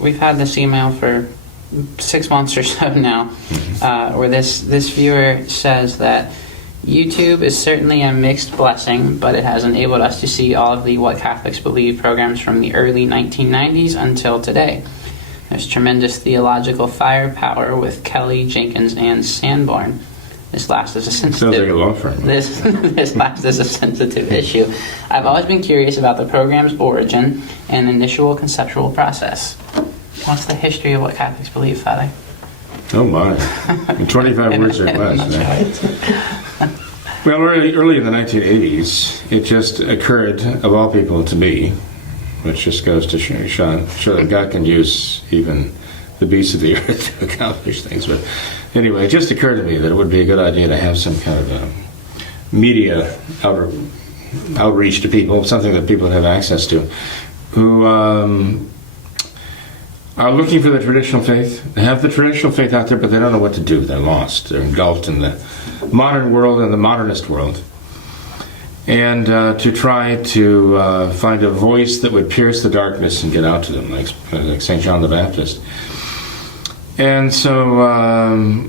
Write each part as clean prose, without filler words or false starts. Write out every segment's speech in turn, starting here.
We've had this email for 6 months or so now, where this viewer says that YouTube is certainly a mixed blessing, but it has enabled us to see all of the What Catholics Believe programs from the early 1990s until today. There's tremendous theological firepower with Kelly, Jenkins, and Sanborn. This last is a sensitive. Sounds like a law firm. This last is a sensitive issue. I've always been curious about the program's origin and initial conceptual process. What's the history of What Catholics Believe, Father? Oh my! 25 words or less. Well, early in the 1980s, it just occurred, of all people, to me, which just goes to show that God can use even the beasts of the earth to accomplish things. But anyway, it just occurred to me that it would be a good idea to have some kind of media outreach to people, something that people have access to, who are looking for the traditional faith. They have the traditional faith out there, but they don't know what to do. They're lost. They're engulfed in the modern world and the modernist world. And to try to find a voice that would pierce the darkness and get out to them, like St. John the Baptist. And so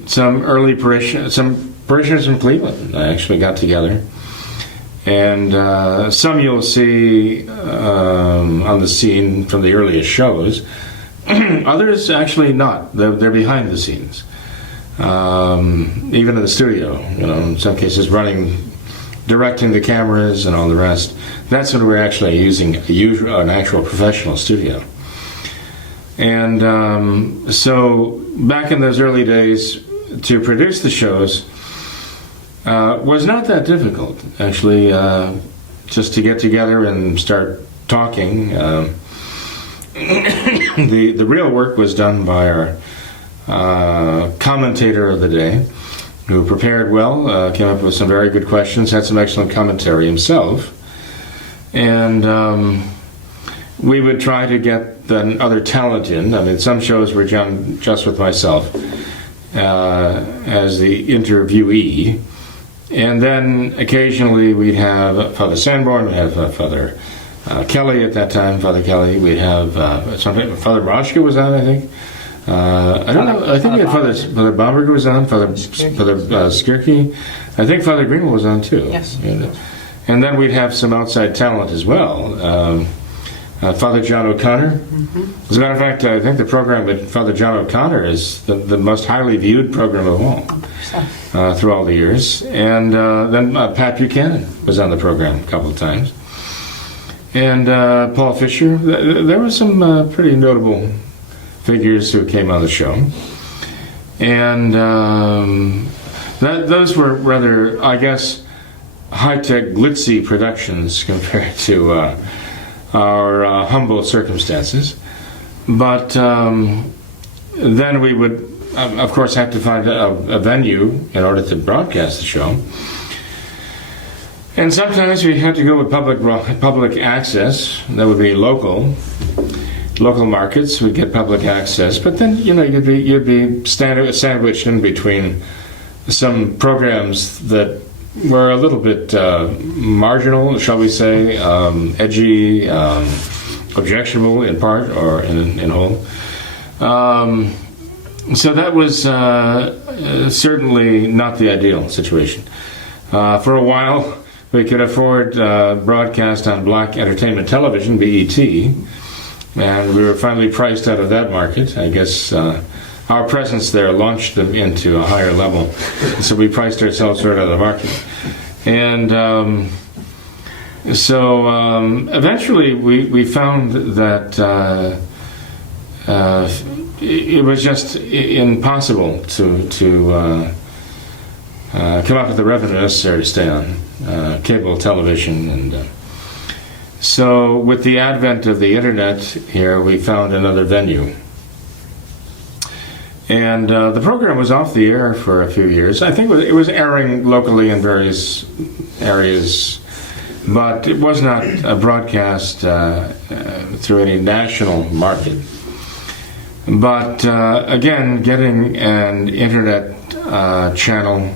some parishioners from Cleveland actually got together. And some you'll see on the scene from the earliest shows. Others actually not. They're behind the scenes. Even in the studio, in some cases directing the cameras and all the rest. That's when we're actually using an actual professional studio. And so back in those early days, to produce the shows was not that difficult, actually, just to get together and start talking. The real work was done by our commentator of the day, who prepared well, came up with some very good questions, had some excellent commentary himself. And we would try to get the other talent in. I mean, some shows were done just with myself as the interviewee. And then occasionally we'd have Father Sanborn, we'd have Father Kelly at that time, Father Kelly. We'd have Father Roshka was on, I think. I don't know. I think we had Father Bomberger was on, Father Skirke. I think Father Greenwell was on too. Yes. And then we'd have some outside talent as well. Father John O'Connor. Mm-hmm. As a matter of fact, I think the program with Father John O'Connor is the most highly viewed program of all through all the years. And then Pat Buchanan was on the program a couple of times. And Paul Fisher. There were some pretty notable figures who came on the show. And those were rather, I guess, high-tech, glitzy productions compared to our humble circumstances. But then we would, of course, have to find a venue in order to broadcast the show. And sometimes we had to go with public access. That would be local markets would get public access. But then, you'd be sandwiched in between some programs that were a little bit marginal, shall we say, edgy, objectionable in part or in whole. So that was certainly not the ideal situation. For a while, we could afford broadcast on Black Entertainment Television, BET, and we were finally priced out of that market. I guess our presence there launched them into a higher level, so we priced ourselves right out of the market. And so eventually we found that it was just impossible to come up with the revenue necessary to stay on cable television. And so with the advent of the internet here, we found another venue. And the program was off the air for a few years. I think it was airing locally in various areas, but it was not a broadcast through any national market. But again, getting an internet channel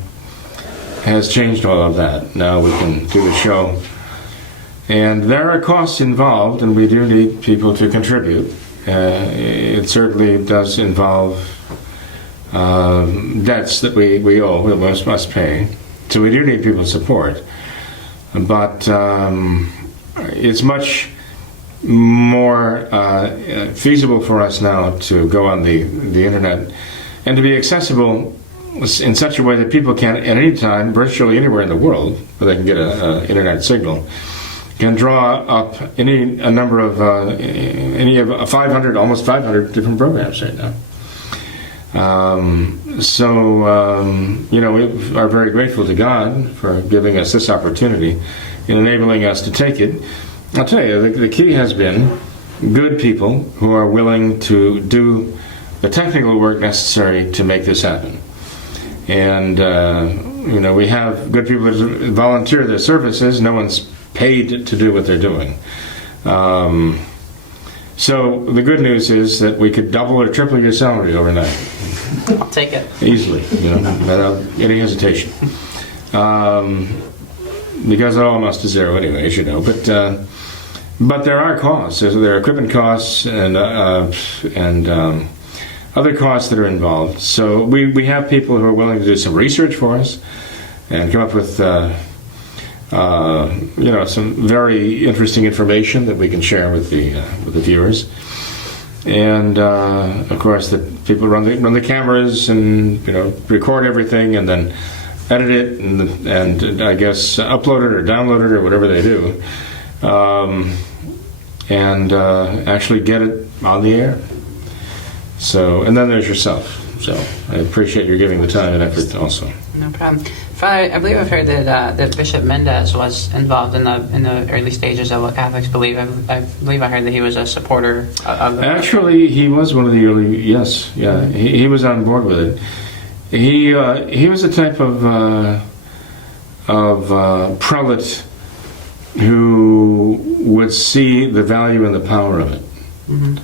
has changed all of that. Now we can do the show. And there are costs involved, and we do need people to contribute. It certainly does involve debts that we owe, we must pay. So we do need people's support. But it's much more feasible for us now to go on the internet and to be accessible in such a way that people can, at any time, virtually anywhere in the world, where they can get an internet signal, can draw up a number of any of 500, almost 500 different programs right now. We are very grateful to God for giving us this opportunity and enabling us to take it. I'll tell you, the key has been good people who are willing to do the technical work necessary to make this happen. And, we have good people that volunteer their services. No one's paid to do what they're doing. So the good news is that we could double or triple your salary overnight. I'll take it. Easily, without any hesitation. Because it all amounts to zero anyway, as you know. But there are costs. There are equipment costs and other costs that are involved. So we have people who are willing to do some research for us and come up with some very interesting information that we can share with the viewers. And of course, the people run the cameras and record everything and then edit it and I guess upload it or download it or whatever they do, and actually get it on the air. So, and then there's yourself. So I appreciate your giving the time and effort also. No problem. Father, I believe I've heard that Bishop Mendez was involved in the early stages of what Catholics believe. I believe I heard that he was a supporter of the... Actually, he was one of the early... Yes, yeah. He was on board with it. He was a type of prelate who would see the value and the power of it. Mm-hmm.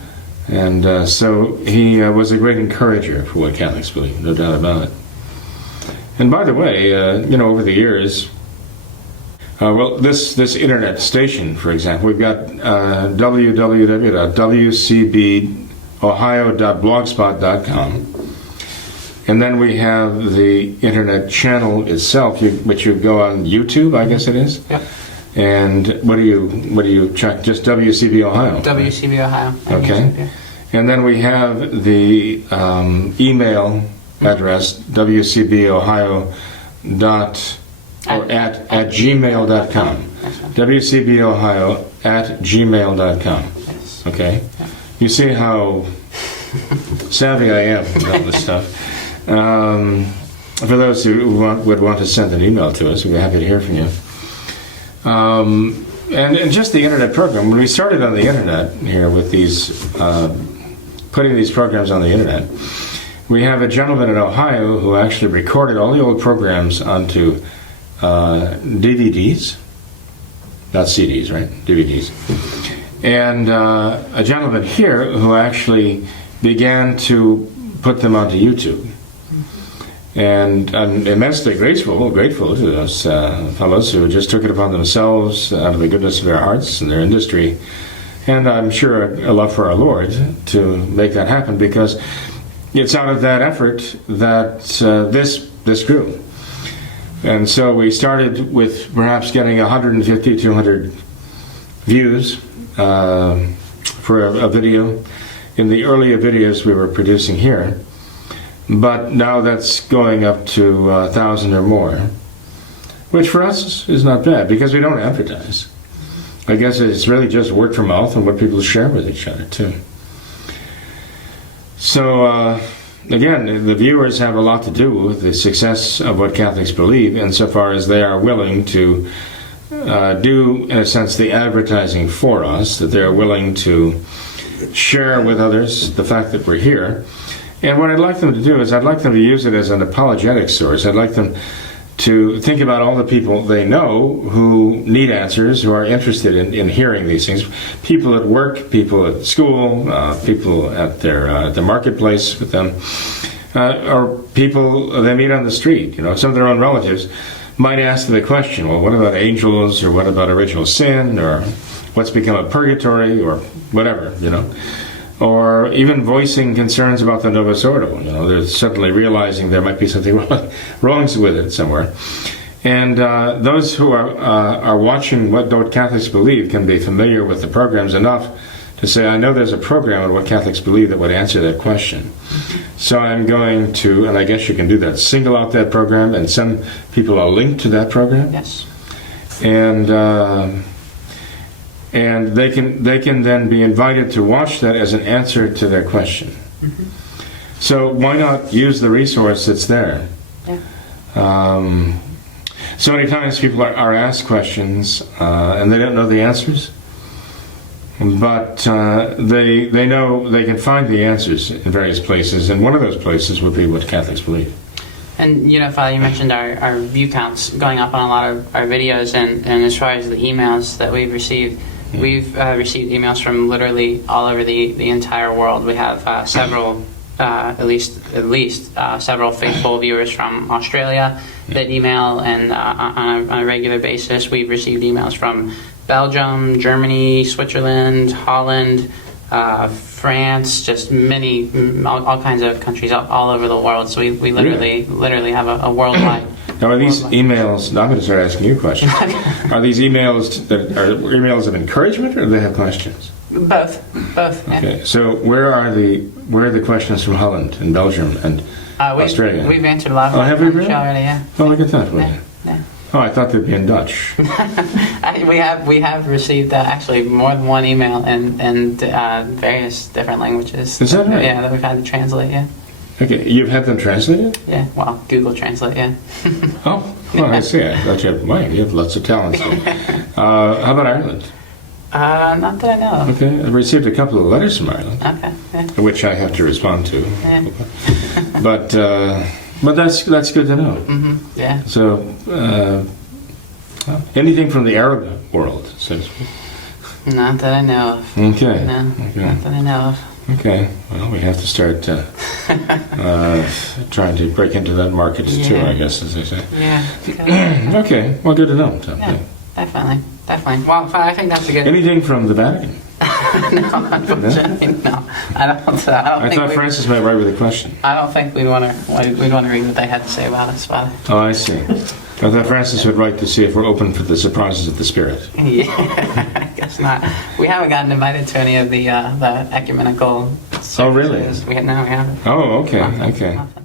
And so he was a great encourager for what Catholics believe, no doubt about it. And by the way, over the years, this internet station, for example, we've got www.wcbohio.blogspot.com. And then we have the internet channel itself, which you go on YouTube, I guess it is. Yep. And what do you check? Just WCB Ohio. WCB Ohio. Okay. And then we have the email address wcbohio@gmail.com. wcbohio@gmail.com. Yes. Okay. You see how savvy I am with all this stuff. For those who would want to send an email to us, we'd be happy to hear from you. And just the internet program. When we started on the internet here with these, putting these programs on the internet, we have a gentleman in Ohio who actually recorded all the old programs onto DVDs, not CDs, right? DVDs. And a gentleman here who actually began to put them onto YouTube. And I'm immensely grateful to those fellows who just took it upon themselves out of the goodness of their hearts and their industry, and I'm sure a love for our Lord to make that happen, because it's out of that effort that this grew. And so we started with perhaps getting 150, 200 views for a video in the earlier videos we were producing here. But now that's going up to 1,000 or more, which for us is not bad because we don't advertise. I guess it's really just word of mouth and what people share with each other too. So again, the viewers have a lot to do with the success of what Catholics believe, insofar as they are willing to do, in a sense, the advertising for us, that they're willing to share with others the fact that we're here. And what I'd like them to do is I'd like them to use it as an apologetic source. I'd like them to think about all the people they know who need answers, who are interested in hearing these things. People at work, people at school, people at their the marketplace with them, or people they meet on the street. Some of their own relatives might ask them the question, well, what about angels, or what about original sin, or what's become of purgatory, or whatever, or even voicing concerns about the Novus Ordo. You know, they're suddenly realizing there might be something wrong with it somewhere. And those who are watching What Don't Catholics Believe can be familiar with the programs enough to say, I know there's a program on What Catholics Believe that would answer that question. So I'm going to, and I guess you can do that, single out that program and send people a link to that program. Yes. And they can then be invited to watch that as an answer to their question. So why not use the resource that's there? Yeah. So many times people are asked questions and they don't know the answers, but they know they can find the answers in various places, and one of those places would be What Catholics Believe. And Father, you mentioned our view counts going up on a lot of our videos, and as far as the emails that we've received, we've received emails from literally all over the entire world. We have several, at least several faithful viewers from Australia that email, and on a regular basis. We've received emails from Belgium, Germany, Switzerland, Holland, France, just many, all kinds of countries all over the world. So we literally have a worldwide. Now, are these emails? Now I'm going to start asking you questions. Are these emails that are emails of encouragement, or do they have questions? Both. Yeah. Okay. So where are the questions from Holland and Belgium and Australia? We've answered a lot of them have we on the really? show already. Yeah. Oh, look at that. Yeah. Oh, I thought they'd be in Dutch. We have received actually more than one email in various different languages. Is that right? Yeah, that we've had to translate. Yeah. Okay, you've had them translated? Yeah. Well, Google Translate. Yeah. Oh, well, I see. I thought you have lots of talent. How about Ireland? Not that I know of. Okay, I've received a couple of letters from Ireland, Okay. Yeah. which I have to respond to. Yeah. But that's good to know. Mm-hmm. Yeah. So, anything from the Arab world, so to speak? Not that I know of. Okay. No. Okay. Not that I know of. Okay. Well, we have to start trying to break into that market too, Yeah. I guess, as they say. Yeah. Okay. Well, good to know. So, Yeah. Definitely. Well, I think that's a good. Anything from the Vatican? No, unfortunately, no. I don't I think thought Francis might write with a question. I don't think we'd want to read what they had to say about us, Father. Oh, I see. I thought Francis would write to see if we're open for the surprises of the Spirit. Yeah, I guess not. We haven't gotten invited to any of the ecumenical services. Oh, really? We haven't. Oh, okay. Nothing. Okay. Nothing.